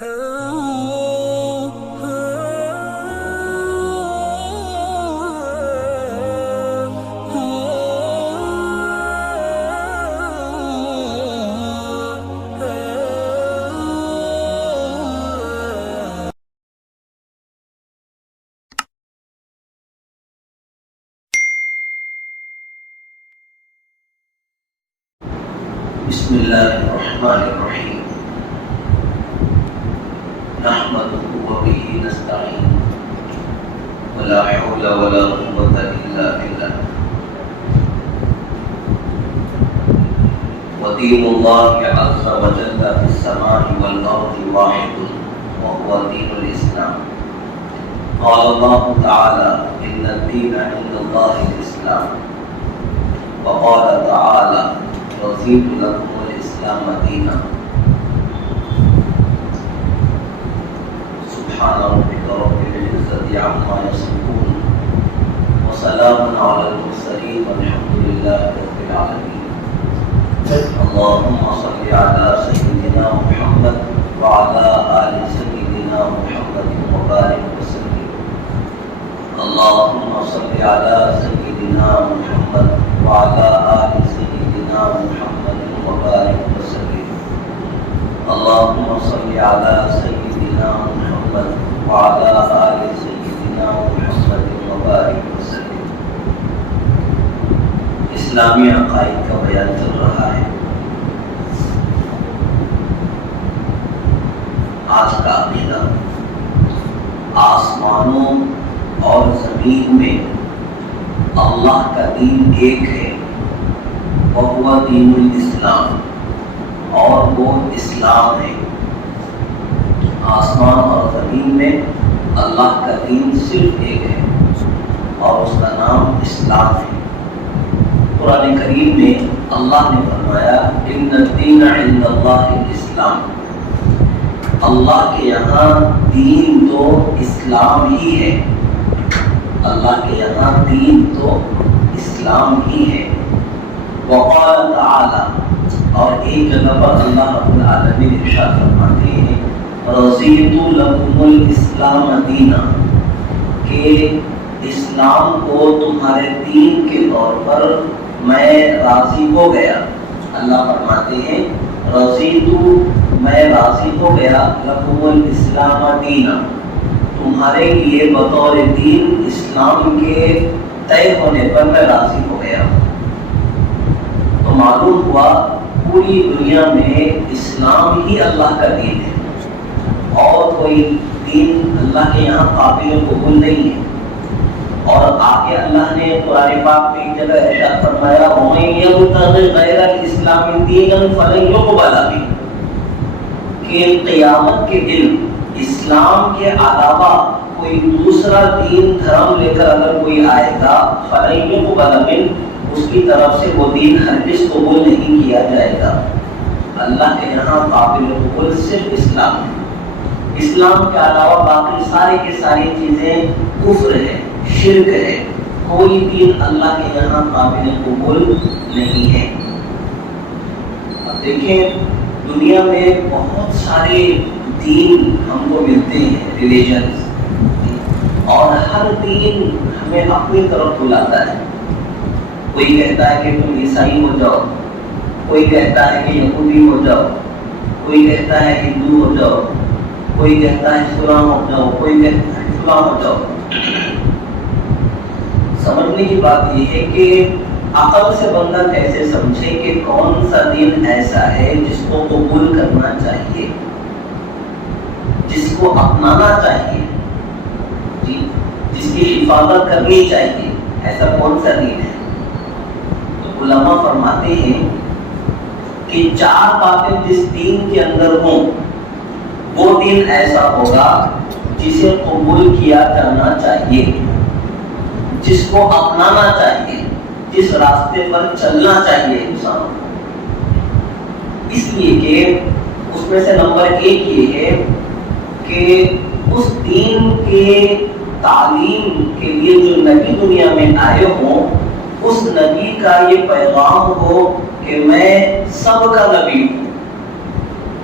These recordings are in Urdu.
بسم الله الرحمن الرحيم نحمده وبه نستعين ولا حول ولا قوة إلا بالله ودين الله عز وجل في السماء والأرض واحد وهو دين الإسلام قال الله تعالى إن الدين عند الله الإسلام وقال تعالى رضيت لكم الإسلام دينا سبحان ربك رب العزة عما يصفون وسلام على المرسلين والحمد لله رب العالمين اللهم صل على سيدنا محمد وعلى آل سيدنا محمد وبارك وسلم اللهم صل على سيدنا محمد وعلى آل سيدنا محمد وبارك وسلم اللهم صل على سيدنا محمد وعلى آل سيدنا محمد وبارك وسلم اسلامی عقائد کا بیان چل رہا ہے۔ آج کا عقیدہ آسمانوں اور زمین میں اللہ کا دین ایک ہے، وہ دین الاسلام، اور وہ اسلام ہے۔ آسمان اور زمین میں اللہ کا دین صرف ایک ہے اور اس کا نام اسلام ہے۔ قرآن کریم میں اللہ نے فرمایا ان الدین عند اللہ الاسلام، اللہ کے یہاں دین تو اسلام ہی ہے، اللہ کے یہاں دین تو اسلام ہی ہے۔ وقال تعالی، اور ایک جگہ پر اللہ رب العالمین ارشاد فرماتے ہیں رضیت لکم الاسلام دینا، کہ اسلام کو تمہارے دین کے طور پر میں راضی ہو گیا۔ اللہ فرماتے ہیں رضیت، میں راضی ہو گیا، لکم الاسلام دینا، تمہارے لیے بطور دین اسلام کے طے ہونے پر میں راضی ہو گیا۔ تو معلوم ہوا پوری دنیا میں اسلام ہی اللہ کا دین ہے، اور کوئی دین اللہ کے یہاں قابل قبول نہیں ہے۔ اور آگے اللہ نے قرآن پاک میں ایک جگہ ارشاد فرمایا وَمَن يَبْتَغِ غَيْرَ الْإِسْلَامِ دِينًا فَلَن يُقْبَلَ مِنْهُ، کہ قیامت کے دن اسلام کے علاوہ کوئی دوسرا دین دھرم لے کر اگر کوئی آئے گا فَلَن يُقْبَلَ مِنْهُ، اس کی طرف سے وہ دین ہرگز قبول نہیں کیا جائے گا۔ اللہ کے یہاں قابل قبول صرف اسلام ہے، اسلام کے علاوہ باقی ساری کی ساری چیزیں کفر ہے، شرک ہے، کوئی دین اللہ کے یہاں قابل قبول نہیں ہے۔ اب دیکھیں دنیا میں بہت سارے دین ہم کو ملتے ہیں، ریلیجنز، اور ہر دین ہمیں اپنی طرف بلاتا ہے۔ کوئی کہتا ہے کہ تم عیسائی ہو جاؤ، کوئی کہتا ہے کہ یہودی ہو جاؤ، کوئی کہتا ہے ہندو ہو جاؤ، کوئی کہتا ہے فلاں ہو جاؤ، کوئی کہتا ہے فلاں ہو جاؤ۔ سمجھنے کی بات یہ ہے کہ عقل سے بندہ کیسے سمجھے کہ کون سا دین ایسا ہے جس کو قبول کرنا چاہیے، جس کو اپنانا چاہیے، جی جس کی حفاظت کرنی چاہیے، ایسا کون سا دین ہے؟ تو علماء فرماتے ہیں کہ چار باتیں جس دین کے اندر ہوں وہ دین ایسا ہوگا جسے قبول کیا جانا چاہیے، جس کو اپنانا چاہیے، جس راستے پر چلنا چاہیے انسان کو۔ اس لیے کہ اس میں سے نمبر ایک یہ ہے کہ اس دین کے تعلیم کے لیے جو نبی دنیا میں آئے ہوں، اس نبی کا یہ پیغام ہو کہ میں سب کا نبی ہوں،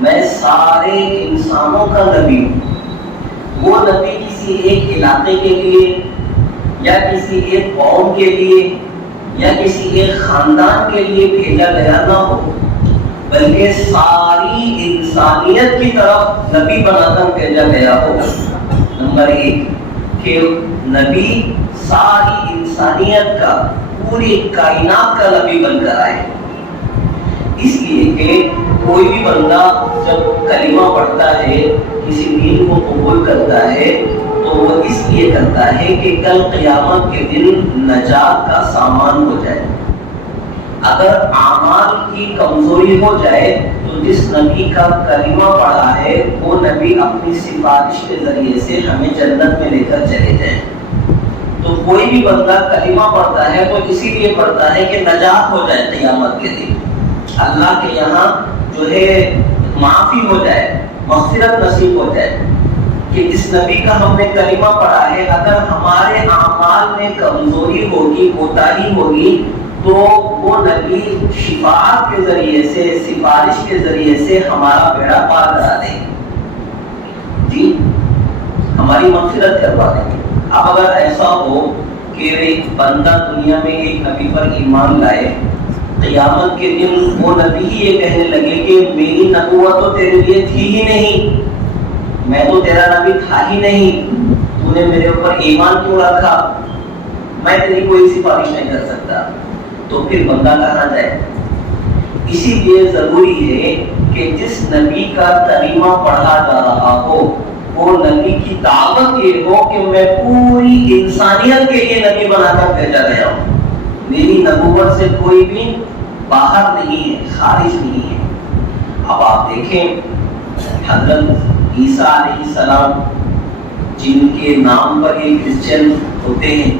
میں سارے انسانوں کا نبی ہوں. وہ نبی کسی ایک علاقے کے لیے یا کسی ایک قوم کے لیے یا کسی ایک خاندان کے لیے بھیجا گیا نہ ہو، بلکہ ساری انسانیت کی طرف نبی بنا کر بھیجا گیا ہو. نمبر 1 کہ نبی ساری انسانیت کا، پوری کائنات کا نبی بن کر آئے. اس لیے کہ کوئی بھی بندہ جب کلمہ پڑھتا ہے، کسی دین کو قبول کرتا ہے، تو وہ اس لیے کرتا ہے کہ کل قیامت کے دن نجات کا سامان ہو جائے. اگر اعمال کی کمزوری ہو جائے تو جس نبی کا کلمہ پڑھا ہے وہ نبی اپنی سفارش کے ذریعے سے ہمیں جنت میں لے کر چلے جائیں. تو کوئی بھی بندہ کلمہ پڑھتا ہے تو اسی لیے پڑھتا ہے کہ نجات ہو جائے، قیامت کے دن اللہ کے یہاں جو ہے معافی ہو جائے، مغفرت نصیب ہو جائے. کہ اس نبی کا ہم نے کلمہ پڑھا ہے، اگر ہمارے اعمال میں کمزوری ہوگی، کوتاہی ہوگی، تو وہ نبی شفاعت کے ذریعے سے، سفارش کے ذریعے سے ہمارا بیڑا پار کرا دیں گے، جی ہماری مغفرت کروا دیں گے. اب اگر ایسا ہو کہ ایک بندہ دنیا میں ایک نبی پر ایمان لائے، قیامت کے دن وہ نبی ہی یہ کہنے لگے کہ میری نبوت تو تیرے لیے تھی ہی نہیں، میں تو تیرا نبی تھا ہی نہیں، تو نے میرے اوپر ایمان کیوں رکھا، میں تیری کوئی سفارش نہیں کر سکتا، تو پھر بندہ کہاں جائے. اسی لیے ضروری ہے کہ جس نبی کا کلمہ پڑھا جا رہا ہو وہ نبی کی دعوت یہ ہو کہ میں پوری انسانیت کے لیے نبی بنا کر بھیجا گیا ہوں، میری نبوت سے کوئی بھی باہر نہیں ہے، خارج نہیں ہے. اب آپ دیکھیں حضرت عیسیٰ علیہ السلام جن کے نام پر یہ کرسچن ہوتے ہیں،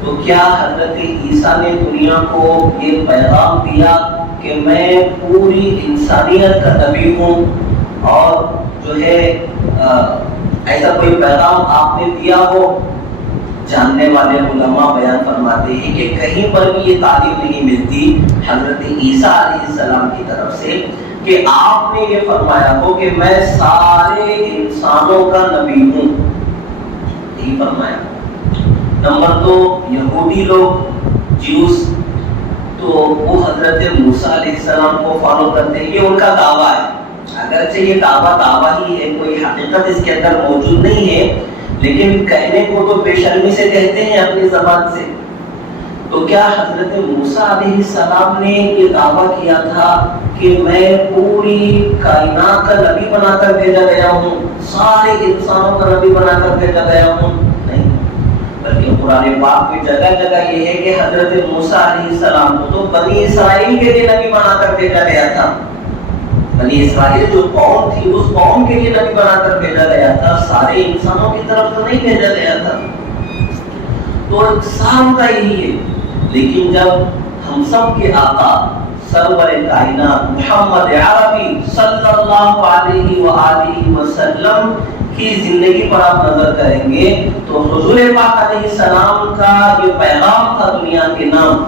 تو کیا حضرت عیسیٰ نے دنیا کو یہ پیغام دیا کہ میں پوری انسانیت کا نبی ہوں؟ اور جو ہے ایسا کوئی پیغام آپ نے دیا ہو؟ جاننے والے علماء بیان فرماتے ہیں کہ کہیں پر بھی یہ تعلیم نہیں ملتی حضرت عیسیٰ علیہ السلام کی طرف سے کہ آپ نے یہ فرمایا ہو کہ میں سارے انسانوں کا نبی ہوں. یہی فرمایا. نمبر 2 یہودی لوگ، جیوس، تو وہ حضرت موسیٰ علیہ السلام کو فالو کرتے ہیں، یہ ان کا دعویٰ ہے. اگرچہ یہ دعویٰ ہی ہے، کوئی حقیقت اس کے اندر موجود نہیں ہے، لیکن کہنے کو تو بے شرمی سے کہتے ہیں اپنی زبان سے. تو کیا حضرت موسیٰ علیہ السلام نے یہ دعویٰ کیا تھا کہ میں پوری کائنات کا نبی بنا کر بھیجا گیا ہوں، سارے انسانوں کا نبی بنا کر بھیجا گیا ہوں؟ نہیں، بلکہ قرآن پاک میں جگہ جگہ یہ ہے کہ حضرت موسیٰ علیہ السلام کو تو بنی اسرائیل کے لیے نبی بنا کر بھیجا گیا تھا. بنی اسرائیل جو قوم تھی اس قوم کے لیے نبی بنا کر بھیجا گیا تھا، سارے انسانوں کی طرف تو نہیں بھیجا گیا تھا. تو اقسام کا یہی ہے. لیکن جب ہم سب کے آقا سرور کائنات محمد عربی صلی اللہ علیہ وآلہ وسلم کی زندگی پر آپ نظر کریں گے تو حضور پاک علیہ السلام کا یہ پیغام تھا دنیا کے نام،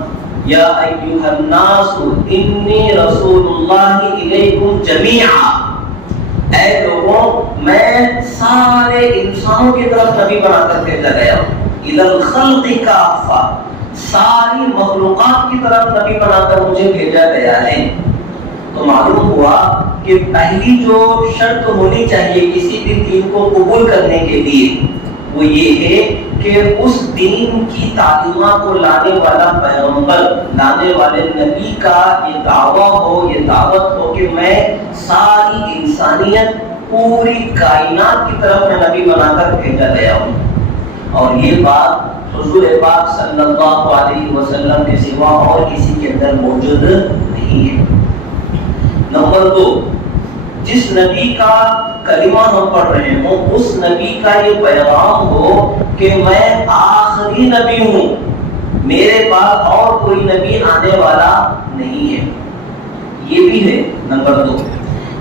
یا ایھا الناس انی رسول اللہ الیکم جمیعا، اے لوگوں میں سارے انسانوں کی طرف نبی بنا کر بھیجا گیا ہوں، الی الخلق کافہ، ساری مخلوقات کی طرف نبی بنا کر مجھے بھیجا گیا ہے. تو معلوم ہوا کہ پہلی جو شرط ہونی چاہیے کسی بھی دین کو قبول کرنے کے لیے وہ یہ ہے کہ اس دین کی تعلیمات کو لانے والا پیغمبر، لانے والے نبی کا یہ دعویٰ ہو، یہ دعوت ہو کہ میں ساری انسانیت، پوری کائنات کی طرف میں نبی بنا کر بھیجا گیا ہوں. اور یہ بات حضور پاک صلی اللہ علیہ وسلم کے سوا اور کسی کے اندر موجود نہیں ہے. نمبر 2، جس نبی کا کلمہ ہم پڑھ رہے ہوں اس نبی کا یہ پیغام ہو کہ میں آخری نبی ہوں، میرے بعد اور کوئی نبی آنے والا نہیں ہے. یہ بھی ہے نمبر 2.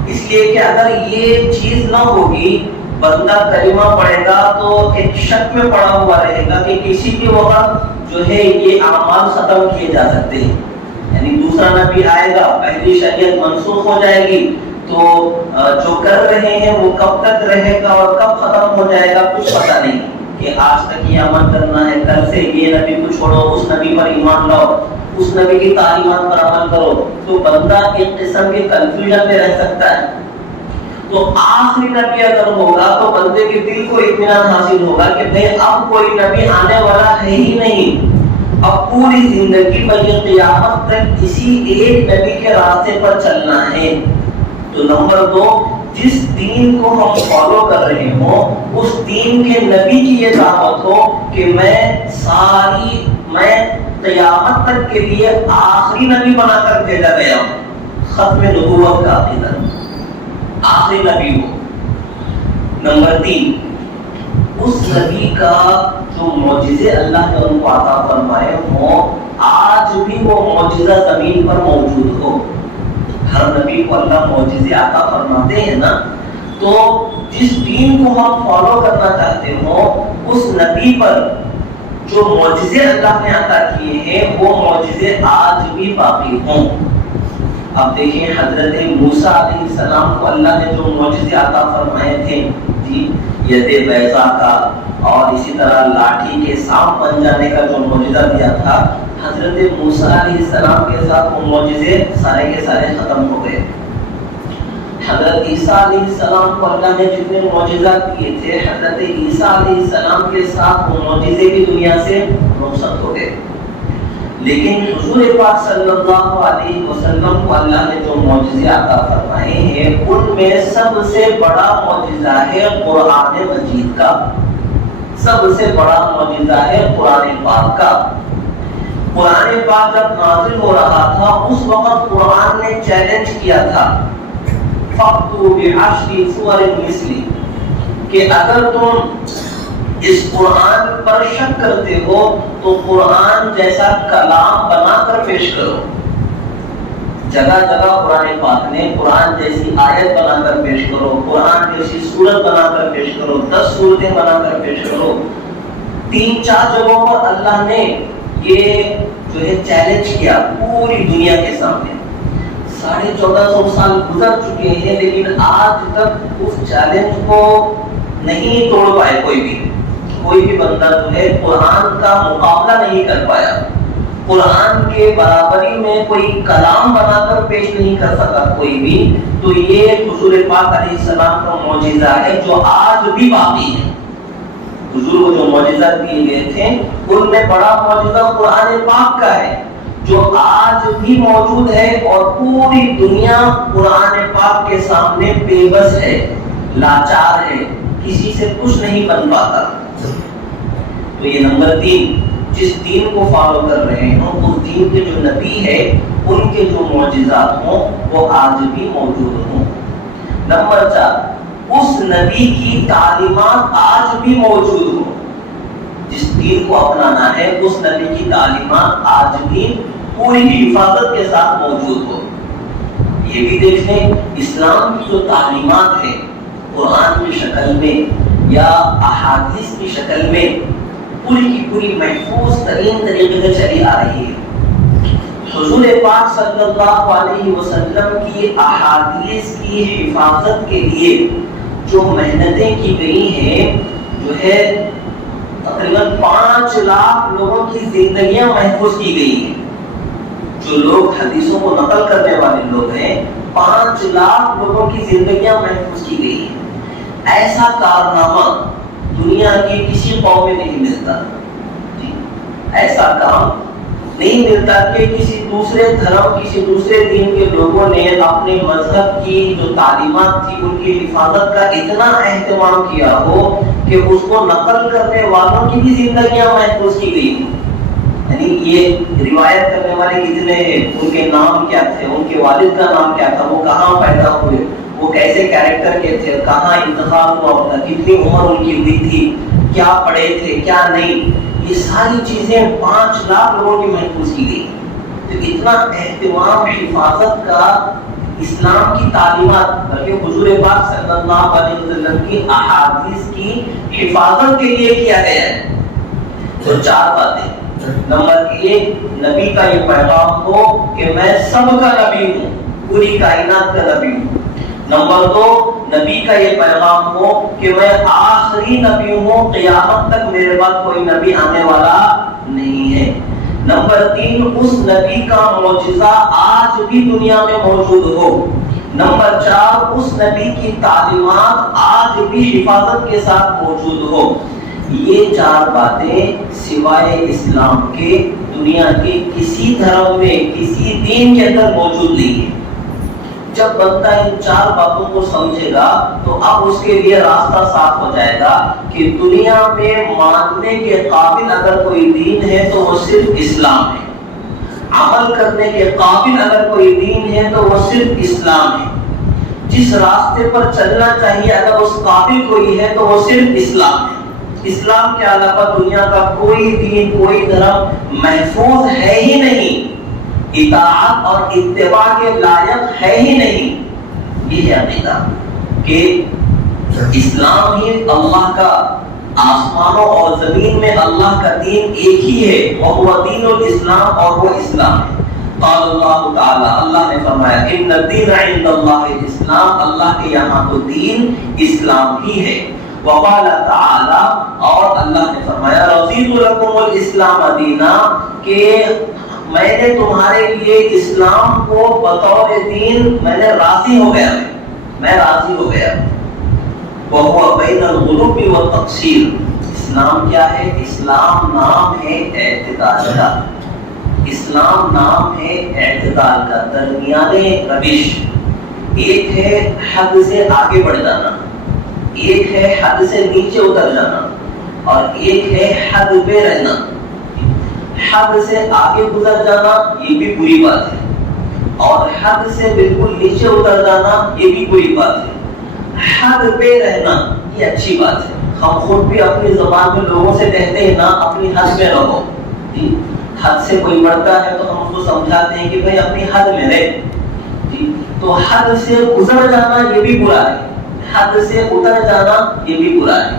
اس لیے کہ اگر یہ چیز نہ ہوگی، بندہ کلمہ پڑھے گا تو ایک شک میں پڑا ہوا رہے گا کہ کسی بھی وقت جو ہے یہ اعمال ختم کیے جا سکتے ہیں. یعنی دوسرا نبی آئے گا، پہلی شریعت منسوخ ہو جائے گی، تو جو کر رہے ہیں وہ کب تک رہے گا اور کب ختم ہو جائے گا کچھ پتہ نہیں، کہ آج تک یہ عمل کرنا ہے، کل سے یہ نبی کو چھوڑو، اس نبی پر ایمان لاؤ، اس نبی کی تعلیمات پر عمل کرو، تو بندہ ایک قسم کے کنفیوژن میں رہ سکتا ہے۔ تو آخری نبی اگر ہوگا تو بندے کے دل کو اطمینان حاصل ہوگا کہ بھئی اب کوئی نبی آنے والا ہے ہی نہیں، اب پوری زندگی بلکہ قیامت تک اسی ایک نبی کے راستے پر چلنا ہے۔ تو نمبر 2، جس دین کو ہم فالو کر رہے ہوں اس دین کے نبی کی یہ دعوت ہو کہ میں قیامت تک کے لیے آخری نبی بنا کر بھیجا گیا ہوں، ختم نبوت کا عقیدہ، آخری نبی ہو۔ نمبر 3، اس نبی کا جو معجزے اللہ نے ان کو عطا فرمائے ہوں آج بھی وہ معجزہ زمین پر موجود ہو۔ ہر نبی کو اللہ معجزے عطا فرماتے ہیں نا، تو جس دین کو ہم فالو کرنا چاہتے ہوں اس نبی پر جو معجزے اللہ نے عطا کیے ہیں وہ معجزے آج بھی باقی ہوں۔ اب دیکھیں حضرت موسیٰ علیہ السلام کو اللہ نے جو معجزے عطا فرمائے تھے، جی ید بیضا کا اور اسی طرح لاٹھی کے سانپ بن جانے کا جو معجزہ دیا تھا، حضرت موسیٰ علیہ السلام کے ساتھ وہ معجزے سارے کے سارے ختم ہو گئے۔ حضرت عیسیٰ علیہ السلام کو اللہ نے جتنے معجزات دیے تھے، حضرت عیسیٰ علیہ السلام کے ساتھ وہ معجزے بھی دنیا سے رخصت ہو گئے۔ لیکن حضور پاک صلی اللہ علیہ وسلم کو اللہ نے جو معجزے عطا فرمائے ہیں ان میں سب سے بڑا معجزہ ہے قرآن مجید کا، سب سے بڑا معجزہ ہے قرآن پاک کا۔ قرآن پاک جب نازل ہو رہا تھا اس وقت قرآن نے چیلنج کیا تھا، فَأْتُوا بِعَشْرِ سُوَرٍ مِثْلِهِ، کہ اگر تم اس قرآن پر شک کرتے ہو تو قرآن جیسا کلام بنا کر پیش کرو۔ جگہ جگہ قرآن پاک نے قرآن جیسی آیت بنا کر پیش کرو، قرآن جیسی سورت بنا کر پیش کرو، 10 سورتیں بنا کر پیش کرو۔ 3-4 جگہوں پر اللہ نے یہ جو ہے چیلنج کیا پوری دنیا کے سامنے۔ 1450 سال گزر چکے ہیں لیکن آج تک اس چیلنج کو نہیں توڑ پائے کوئی بھی بندہ جو ہے قرآن کا مقابلہ نہیں کر پایا، قرآن کے برابری میں کوئی کلام بنا کر پیش نہیں کر سکا کوئی بھی۔ تو یہ حضور پاک علیہ السلام کا معجزہ ہے جو آج بھی باقی ہے۔ حضور کو جو معجزات دیے گئے تھے ان میں بڑا معجزہ قرآن پاک کا ہے جو آج بھی موجود ہے، اور پوری دنیا قرآن پاک کے سامنے بے بس ہے، لاچار ہے، کسی سے کچھ نہیں بن پاتا۔ تو یہ نمبر 3، جس دین کو فالو کر رہے ہوں اس دین کے جو نبی ہے ان کے جو معجزات ہوں وہ آج بھی موجود ہوں۔ نمبر 4، اس نبی کی تعلیمات آج بھی موجود ہوں۔ جس دین کو اپنانا ہے اس نبی کی تعلیمات آج بھی پوری حفاظت کے ساتھ موجود ہو۔ یہ بھی دیکھ لیں اسلام کی جو تعلیمات ہے قرآن کی شکل میں یا احادیث کی شکل میں پوری کی پوری محفوظ ترین طریقے سے چلی آ رہی ہے۔ حضور پاک صلی اللہ علیہ وسلم کی احادیث کی حفاظت کے لیے جو محنتیں کی گئی ہیں، جو ہے تقریباً 5 لاکھ لوگوں کی زندگیاں محفوظ کی گئی ہیں۔ جو لوگ حدیثوں کو نقل کرنے والے لوگ ہیں 5 لاکھ لوگوں کی زندگیاں محفوظ کی گئی ہیں۔ ایسا کارنامہ دنیا کی کسی قوم میں نہیں ملتا، ایسا کام نہیں ملتا کہ کسی دوسرے دھرم کسی دوسرے دین کے لوگوں نے اپنے مذہب کی جو تعلیمات تھی ان کی حفاظت کا اتنا اہتمام کیا ہو کہ اس کو نقل کرنے والوں کی بھی زندگیاں محفوظ کی گئی ہیں۔ یعنی یہ روایت کرنے والے کتنے ہیں، ان کے نام کیا تھے، ان کے والد کا نام کیا تھا، وہ کہاں پیدا ہوئے، وہ کیسے کیریکٹر کے تھے، کہاں انتخاب ہوا ان کا، کتنی عمر ان کی ہوئی تھی، کیا پڑھے تھے کیا نہیں، یہ ساری چیزیں 5 لاکھ لوگوں کی محفوظ کی گئی۔ تو اتنا اہتمام حفاظت کا اسلام کی تعلیمات بلکہ حضور پاک صلی اللہ علیہ وسلم کی احادیث کی حفاظت کے لیے کیا گیا ہے۔ تو 4 باتیں۔ نمبر 1، نبی کا یہ پیغام ہو کہ میں سب کا نبی ہوں، پوری کائنات کا نبی ہوں۔ نمبر 2 نبی کا یہ پیغام ہو کہ میں آخری نبی ہوں، قیامت تک میرے بعد کوئی نبی آنے والا نہیں ہے۔ نمبر 3 اس نبی کا معجزہ آج بھی دنیا میں موجود ہو۔ نمبر 4 اس نبی کی تعلیمات آج بھی حفاظت کے ساتھ موجود ہو۔ یہ 4 باتیں سوائے اسلام کے دنیا کے کسی دھرم میں، کسی دین کے اندر موجود نہیں ہے۔ جب بندہ ان 4 باتوں کو سمجھے گا تو اب اس کے لیے راستہ صاف ہو جائے گا کہ دنیا میں ماننے کے قابل اگر کوئی دین ہے تو وہ صرف اسلام ہے، عمل کرنے کے قابل اگر کوئی دین ہے تو وہ صرف اسلام ہے، جس راستے پر چلنا چاہیے اگر اس قابل کوئی ہے تو وہ صرف اسلام ہے۔ اسلام کے علاوہ دنیا کا کوئی دین، کوئی دھرم محفوظ ہے ہی نہیں، اطاعت اور اتباع کے لائق ہے ہی نہیں۔ یہ ہے عقیدہ کہ اسلام ہی اللہ کا، آسمانوں اور زمین میں اللہ کا دین ایک ہی ہے، وہ دین الاسلام، اور وہ اسلام ہے۔ قال اللہ تعالی، اللہ نے فرمایا ان الدین عند اللہ الاسلام، اللہ کے یہاں تو دین اسلام ہی ہے۔ وقال تعالی، اور اللہ نے فرمایا رضیت لکم الاسلام دینا، کہ میں نے تمہارے لیے اسلام کو بطور دین میں نے راضی ہو گیا، میں راضی ہو گیا۔ وہو بین الغلو والتقصیر، اسلام کیا ہے؟ اسلام نام ہے اعتدال کا، اسلام نام ہے اعتدال کا، درمیانے روش۔ ایک ہے حد سے آگے بڑھ جانا، ایک ہے حد سے نیچے اتر جانا، اور ایک ہے حد پہ رہنا۔ حد سے آگے گزر جانا یہ بھی بری بات ہے، اور حد سے بالکل نیچے اتر جانا یہ بھی بری بات ہے۔ حد پہ رہنا یہ اچھی بات ہے۔ ہم خود بھی اپنی زبان میں لوگوں سے کہتے ہیں نا اپنی حد میں رہو، جی حد سے کوئی بڑھتا ہے تو ہم اس کو سمجھاتے ہیں کہ بھائی اپنی حد میں رہے، جی تو حد سے گزر جانا یہ بھی برا ہے، حد سے اتر جانا یہ بھی برا ہے۔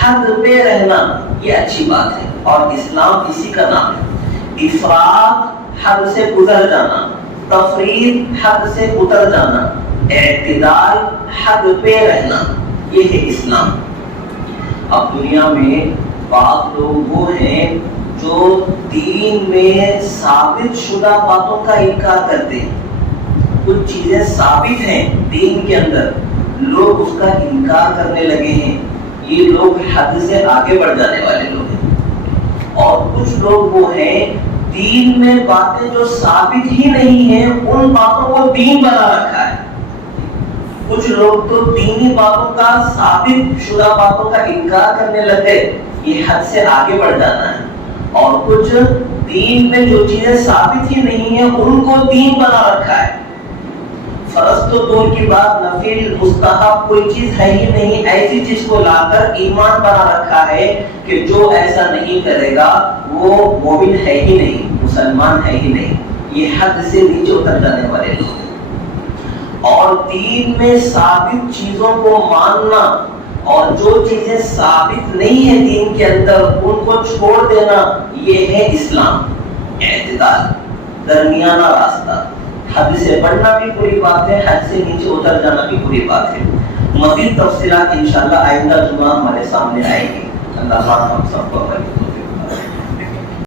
حد پہ رہنا یہ اچھی بات ہے، اور اسلام اسی کا نام ہے۔ افراط حد سے گزر جانا، تفریط حد سے اتر جانا، اعتدال حد پہ رہنا، یہ ہے اسلام۔ اب دنیا میں بعض لوگ وہ ہیں جو دین میں ثابت شدہ باتوں کا انکار کرتے ہیں۔ کچھ چیزیں ثابت ہیں دین کے اندر، لوگ اس کا انکار کرنے لگے ہیں، یہ لوگ حد سے آگے بڑھ جانے والے لوگ ہیں۔ اور کچھ لوگ وہ ہیں دین میں باتیں جو ثابت ہی نہیں ہیں ان باتوں کو دین بنا رکھا ہے۔ کچھ لوگ تو دینی باتوں کا، ثابت شدہ باتوں کا انکار کرنے لگے، یہ حد سے آگے بڑھ جانا ہے۔ اور کچھ دین میں جو چیزیں ثابت ہی نہیں ہیں ان کو دین بنا رکھا ہے۔ فرض تو دور کی بات، نفل مستحب کوئی چیز ہے ہی نہیں، ایسی چیز کو لا کر ایمان بنا رکھا ہے کہ جو ایسا نہیں کرے گا وہ مومن ہے ہی نہیں، مسلمان ہے ہی نہیں۔ یہ حد سے نیچے اتر جانے والے لوگ ہیں۔ اور دین میں ثابت چیزوں کو ماننا اور جو چیزیں ثابت نہیں ہیں دین کے اندر ان کو چھوڑ دینا، یہ ہے اسلام۔ اعتدال، درمیانہ راستہ، حد سے بڑھنا بھی بری بات ہے، حد سے نیچے اتر جانا بھی بری بات ہے۔ مزید تفصیلات انشاءاللہ آئندہ جمعہ ہمارے سامنے آئے گی۔ اللہ ہم سب کو